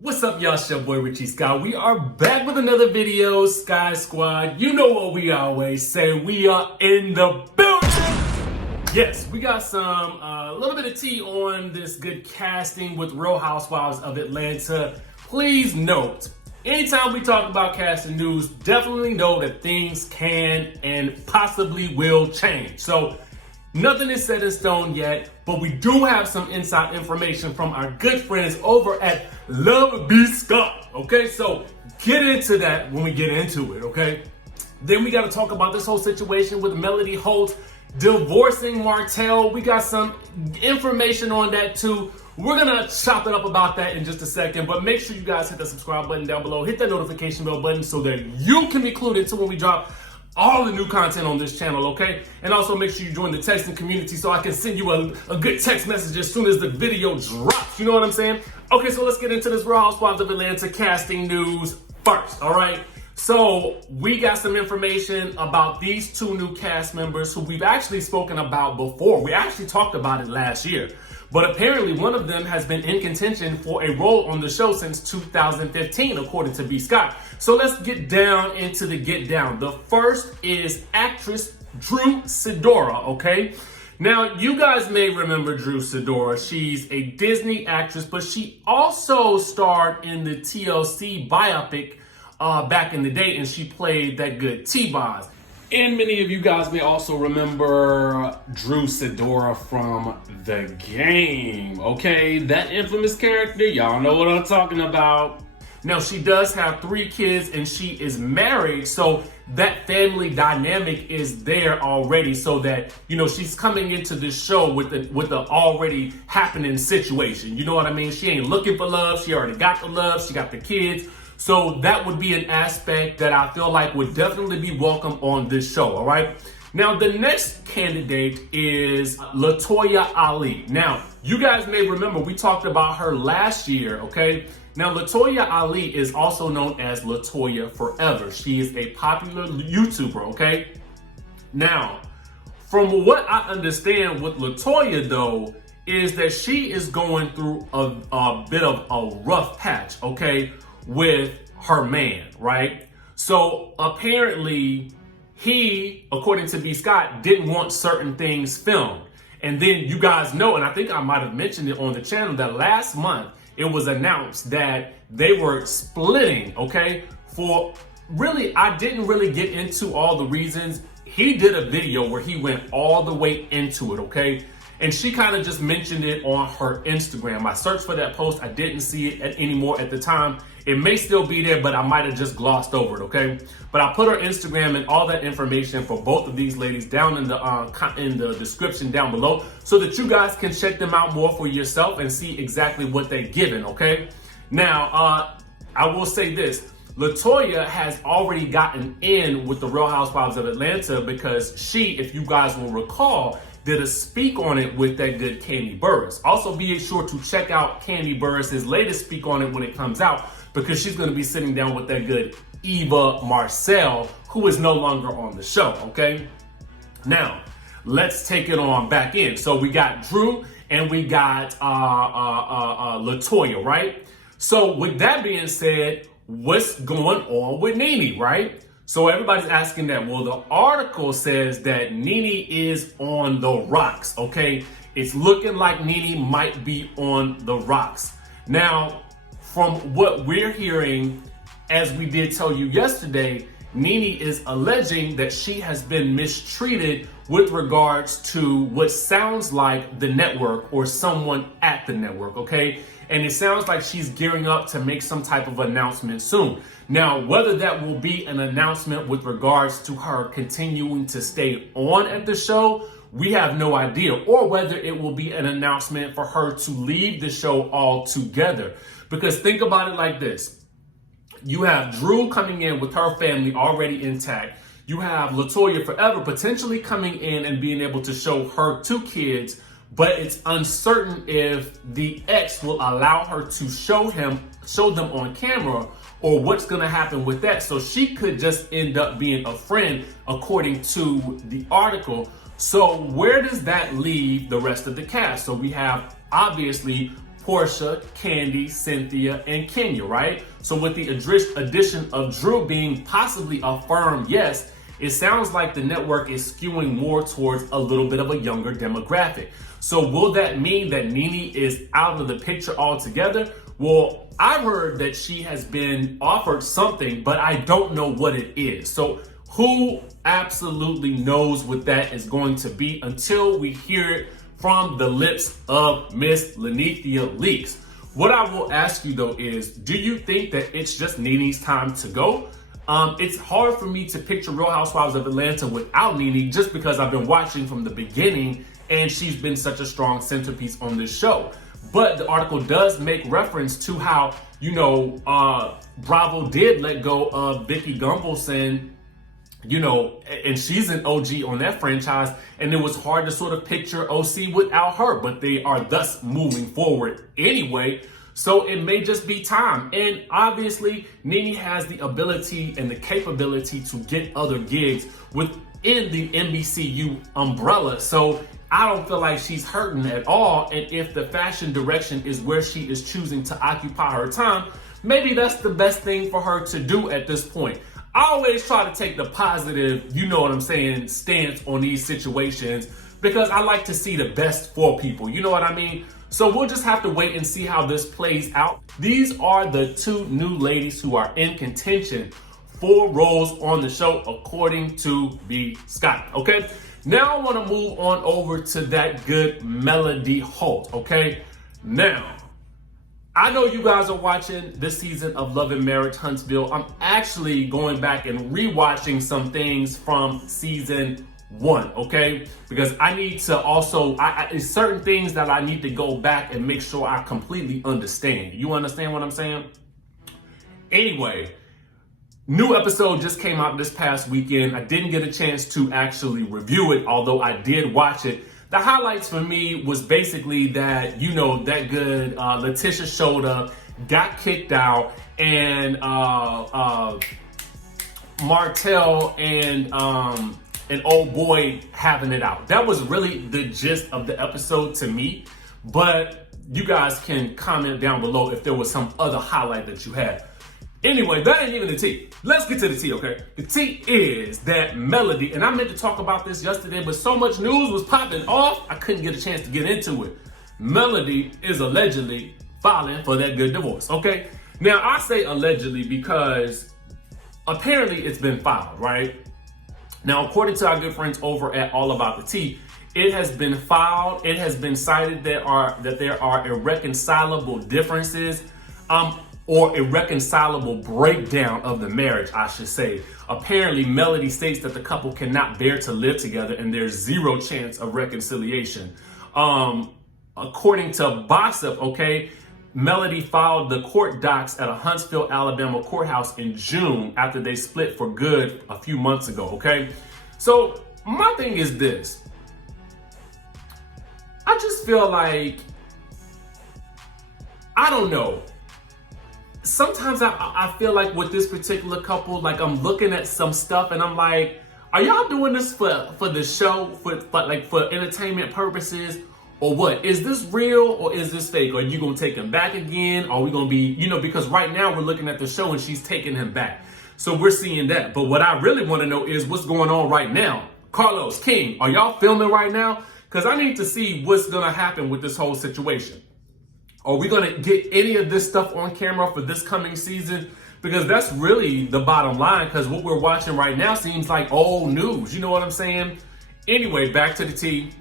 What's up, y'all? It's your boy Richie Scott. We are back with another video, Sky Squad. You know what we always say, we are in the building. Yes, we got some, a little bit of tea on this good casting with Real Housewives of Atlanta. Please note, anytime we talk about casting news, definitely know that things can and possibly will change. So, nothing is set in stone yet, but we do have some inside information from our good friends over at Love B. Scott. Okay, so get into that when we get into it, okay? Then we got to talk about this whole situation with Melody Holt divorcing Martell. We got some information on that too. We're gonna chop it up about that in just a second, but make sure you guys hit the subscribe button down below, hit that notification bell button so that you can be clued into when we drop all the new content on this channel, okay? And also make sure you join the texting community so I can send you a good text message as soon as the video drops. You know what I'm saying? Okay, so let's get into this Real Housewives of Atlanta casting news first, all right? So we got some information about these two new cast members who we've actually spoken about before. We actually talked about it last year. But apparently one of them has been in contention for a role on the show since 2015, according to B. Scott. So let's get down into the get down. The first is actress Drew Sidora, okay? Now, you guys may remember Drew Sidora. She's a Disney actress, but she also starred in the TLC biopic back in the day, and she played that good T-Boz. And many of you guys may also remember Drew Sidora from The Game, okay? That infamous character, y'all know what I'm talking about. Now, she does have 3 kids and she is married, so that family dynamic is there already, so that, you know, she's coming into this show with the already happening situation. You know what I mean? She ain't looking for love. She already got the love. She got the kids. So that would be an aspect that I feel like would definitely be welcome on this show, all right? Now, the next candidate is LaToya Ali. Now, you guys may remember we talked about her last year, okay? Now, LaToya Ali is also known as LaToya Forever. She is a popular YouTuber, okay? Now, from what I understand with LaToya, though, is that she is going through a bit of a rough patch, okay, with her man, right? So apparently he, according to B. Scott, didn't want certain things filmed. And then you guys know, and I think I might have mentioned it on the channel, that last month it was announced that they were splitting, okay? For really, I didn't really get into all the reasons. He did a video where he went all the way into it, okay? And she kind of just mentioned it on her Instagram. I searched for that post. I didn't see it anymore at the time. It may still be there, but I might have just glossed over it, okay? But I put her Instagram and all that information for both of these ladies down in the description down below so that you guys can check them out more for yourself and see exactly what they're giving, okay? Now, I will say this. LaToya has already gotten in with the Real Housewives of Atlanta because she, if you guys will recall, did a speak on it with that good Kandi Burruss. Also, be sure to check out Kandi Burruss' latest speak on it when it comes out, because she's going to be sitting down with that good Eva Marcel, who is no longer on the show, okay? Now, let's take it on back in. So we got Drew and we got LaToya, right? So with that being said, what's going on with Nene, right? So everybody's asking that. Well, the article says that Nene is on the rocks, okay? It's looking like Nene might be on the rocks. Now, from what we're hearing, as we did tell you yesterday, Nene is alleging that she has been mistreated with regards to what sounds like the network or someone at the network, okay? And it sounds like she's gearing up to make some type of announcement soon. Now, whether that will be an announcement with regards to her continuing to stay on at the show, we have no idea. Or whether it will be an announcement for her to leave the show altogether. Because think about it like this. You have Drew coming in with her family already intact. You have LaToya Forever potentially coming in and being able to show her 2 kids, but it's uncertain if the ex will allow her to show them on camera, or what's going to happen with that. So she could just end up being a friend, according to the article. So where does that leave the rest of the cast? So we have obviously Porsha, Kandi, Cynthia, and Kenya, right? So with the addition of Drew being possibly a firm yes, it sounds like the network is skewing more towards a little bit of a younger demographic. So will that mean that Nene is out of the picture altogether? Well, I heard that she has been offered something, but I don't know what it is. So who absolutely knows what that is going to be until we hear it from the lips of Miss Lenethia Leaks. What I will ask you though is, do you think that it's just Nene's time to go? It's hard for me to picture Real Housewives of Atlanta without Nene just because I've been watching from the beginning and she's been such a strong centerpiece on this show. But the article does make reference to how, Bravo did let go of Vicky Gunvalson, and she's an OG on that franchise, and it was hard to sort of picture OC without her, but they are thus moving forward anyway. So it may just be time. And obviously, Nene has the ability and the capability to get other gigs within the NBCU umbrella. So I don't feel like she's hurting at all. And if the fashion direction is where she is choosing to occupy her time, maybe that's the best thing for her to do at this point. I always try to take the positive, stance on these situations because I like to see the best for people. You know what I mean? So we'll just have to wait and see how this plays out. These are the two new ladies who are in contention for roles on the show, according to B. Scott. Okay. Now I want to move on over to that good Melody Holt. Okay. Now, I know you guys are watching this season of Love and Marriage Huntsville. I'm actually going back and rewatching some things from season 1, okay? Because I need to also, it's certain things that I need to go back and make sure I completely understand. You understand what I'm saying? Anyway, new episode just came out this past weekend. I didn't get a chance to actually review it, although I did watch it. The highlights for me was basically that, that good Letitia showed up, got kicked out, and Martell and old boy having it out. That was really the gist of the episode to me, but you guys can comment down below if there was some other highlight that you had. Anyway, that ain't even the tea. Let's get to the tea, okay? The tea is that Melody, and I meant to talk about this yesterday, but so much news was popping off, I couldn't get a chance to get into it. Melody is allegedly filing for that good divorce, okay? Now, I say allegedly because apparently it's been filed, right? Now, according to our good friends over at All About the Tea, it has been filed. It has been cited that there are irreconcilable differences, or irreconcilable breakdown of the marriage, I should say. Apparently, Melody states that the couple cannot bear to live together and there's zero chance of reconciliation. According to Gossip, okay, Melody filed the court docs at a Huntsville, Alabama courthouse in June after they split for good a few months ago, okay? So my thing is this. I just feel like, I don't know. Sometimes I feel like with this particular couple, like I'm looking at some stuff and I'm like, are y'all doing this for the show, for entertainment purposes, or what? Is this real or is this fake? Are you gonna take him back again? Are we gonna be, because right now we're looking at the show and she's taking him back. So we're seeing that. But what I really want to know is what's going on right now. Carlos, King, are y'all filming right now? Because I need to see what's gonna happen with this whole situation. Are we going to get any of this stuff on camera for this coming season? Because that's really the bottom line, because what we're watching right now seems like old news. You know what I'm saying? Anyway, back to the tea.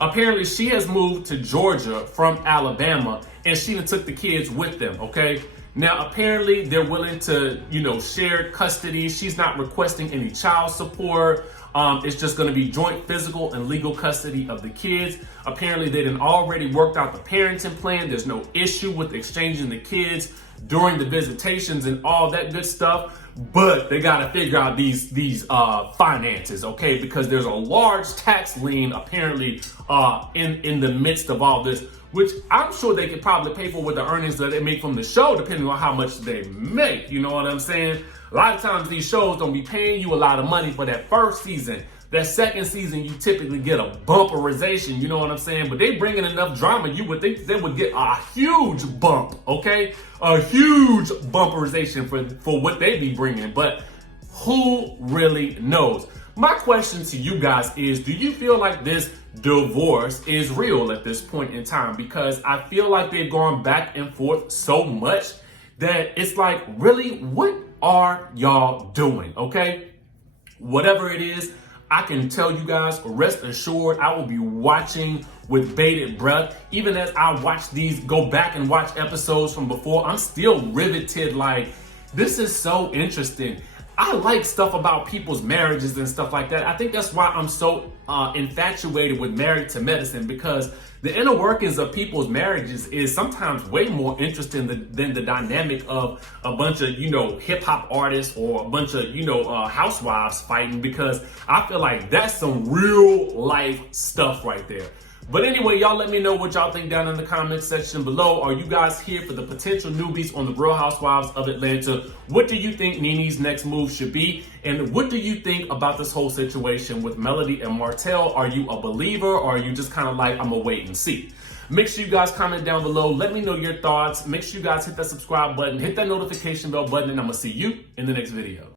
Apparently, she has moved to Georgia from Alabama, and she took the kids with them, okay? Now, apparently, they're willing to, share custody. She's not requesting any child support. It's just going to be joint physical and legal custody of the kids. Apparently, they done already worked out the parenting plan. There's no issue with exchanging the kids during the visitations and all that good stuff. But they got to figure out these finances, okay? Because there's a large tax lien apparently in the midst of all this, which I'm sure they could probably pay for with the earnings that they make from the show, depending on how much they make. You know what I'm saying? A lot of times these shows don't be paying you a lot of money for that first season. That second season, you typically get a bumperization, you know what I'm saying? But they bring in enough drama, you would think they would get a huge bump, okay? A huge bumperization for what they be bringing, but who really knows? My question to you guys is, do you feel like this divorce is real at this point in time? Because I feel like they've gone back and forth so much that it's like, really, what are y'all doing, okay? Whatever it is, I can tell you guys, rest assured, I will be watching with bated breath. Even as I watch these, go back and watch episodes from before, I'm still riveted. Like, this is so interesting. I like stuff about people's marriages and stuff like that. I think that's why I'm so infatuated with Married to Medicine, because the inner workings of people's marriages is sometimes way more interesting than the dynamic of a bunch of, hip hop artists or a bunch of, housewives fighting, because I feel like that's some real life stuff right there. But anyway, y'all let me know what y'all think down in the comment section below. Are you guys here for the potential newbies on the Real Housewives of Atlanta? What do you think Nene's next move should be? And what do you think about this whole situation with Melody and Martell? Are you a believer, or are you just kind of like, I'm gonna wait and see? Make sure you guys comment down below. Let me know your thoughts. Make sure you guys hit that subscribe button, hit that notification bell button, and I'm gonna see you in the next video.